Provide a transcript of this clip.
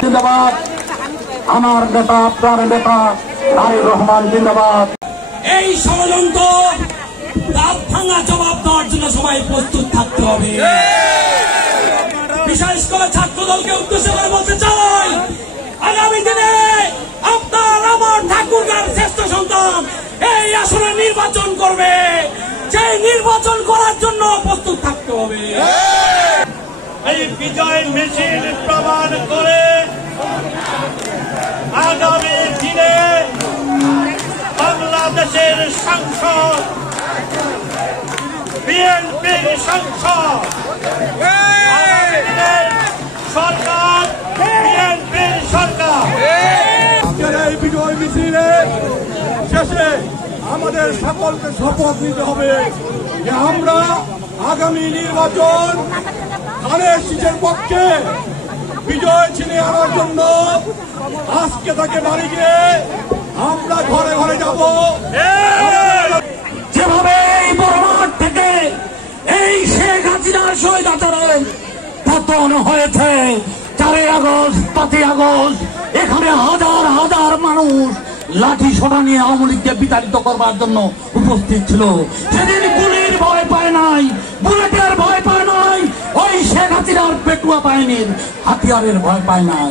জিন্দাবাদ আমার নেতা আপনার নেতা তারেক রহমান জিন্দাবাদ। এই ষড়যন্ত্র দাঁত ভাঙা জবাব দেওয়ার জন্য সবাই প্রস্তুত থাকতে হবে। বিশেষ করে ছাত্র দলকে উদ্দেশ্য করে বলতে চাই, আগামী দিনে আপনার আমার ঠাকুরগাঁর শ্রেষ্ঠ সন্তান এই আসনে নির্বাচন করবে। সেই নির্বাচন করার জন্য প্রস্তুত থাকতে হবে। এই বিজয় মিছিল প্রমাণ করে আগামী দিনে বাংলাদেশের সংসদ, বিএনপির সংসদ, সরকার, বিএনপির সরকার। এই বিজয় মিছিলে শেষে আমাদের সকলকে শপথ নিতে হবে যে আমরা আগামী নির্বাচন ধানের শীষের পক্ষে বিজয় ছিনিয়ে আনার জন্য আজকে তাকে বাড়ি গিয়ে আমরা ঘরে ঘরে যাব। যেভাবে এই বড় মাঠ থেকে এই শেখ হাসিনার শহীদ আচরণ পতন হয়েছে, 4 আগস্ট 5 আগস্ট এখানে হাজার হাজার মানুষ লাঠি সোটা নিয়ে আওয়ামী লীগকে বিতাড়িত করবার জন্য উপস্থিত ছিল। সেদিন গুলির ভয় পায় নাই, বুলেটের ভয় পায় নাই, ওই শেখ হাসিনার পেটুয়া বাহিনীর হাতিয়ারের ভয় পায় নাই।